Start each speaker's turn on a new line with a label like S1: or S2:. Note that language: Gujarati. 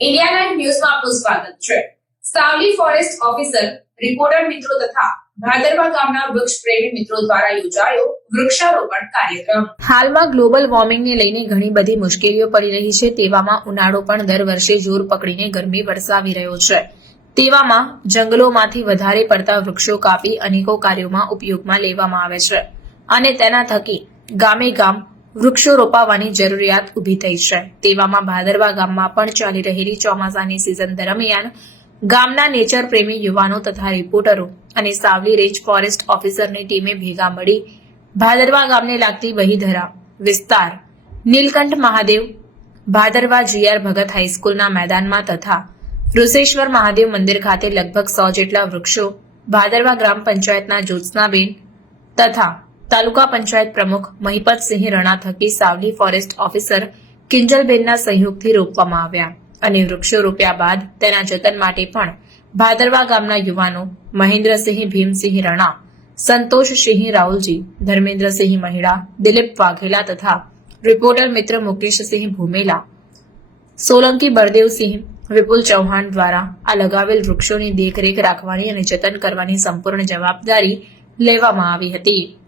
S1: ઇન્ડિયા નાઇન ન્યૂઝમાં આપનું સ્વાગત છે. સાવલી ફોરેસ્ટ ઓફિસર રિપોર્ટર મિત્રો તથા હાલમાં ગ્લોબલ વોર્મિંગને લઈને ઘણી બધી મુશ્કેલીઓ પડી રહી છે. તેવામાં ઉનાળો પણ દર વર્ષે જોર પકડીને ગરમી વરસાવી રહ્યો છે. તેવામાં જંગલોમાંથી વધારે પડતા વૃક્ષો કાપી અનેકો કાર્યોમાં ઉપયોગમાં લેવામાં આવે છે. અને તેના થકી ગામે ગામ વૃક્ષો રોપાવાની જરૂરિયાત ઊભી થઈ છે. તેવામાં ભાદરવા ગામમાં પણ ચાલી રહેલી ચોમાસાની સિઝન દરમિયાન ગામના નેચર પ્રેમી યુવાનો તથા રિપોર્ટરો અને સાવલી રેન્જ ફોરેસ્ટ ઓફિસરની ટીમે ભેગા મળી ભાદરવા ગામને લાગતી વહીધરા, વિસ્તાર, નીલકંઠ મહાદેવ, ભાદરવા જીઆર ભગત હાઈસ્કૂલના મેદાનમાં તથા ઋષેશ્વર મહાદેવ મંદિર ખાતે લગભગ સો જેટલા વૃક્ષો ભાદરવા ગ્રામ પંચાયતના જ્યોત્સનાબેન તથા તાલુકા પંચાયત પ્રમુખ મહિપતસિંહ રણા થકી સાવલી ફોરેસ્ટ ઓફિસર કિંજલબેનના સહયોગથી રોપવામાં આવ્યા અને વૃક્ષો રોપ્યા બાદ તેના જતન માટે પણ ભાદરવા ગામના યુવાનો મહેન્દ્રસિંહ ભીમસિંહ રણા, સંતોષસિંહ રાહુલજી ધર્મેન્દ્રસિંહ મહિડા, દિલીપ વાઘેલા તથા રિપોર્ટર મિત્ર મુકેશસિંહ ભૂમેલા, સોલંકી બળદેવસિંહ, વિપુલ ચૌહાણ દ્વારા આ લગાવેલ વૃક્ષોની દેખરેખ રાખવાની અને જતન કરવાની સંપૂર્ણ જવાબદારી લેવામાં આવી હતી.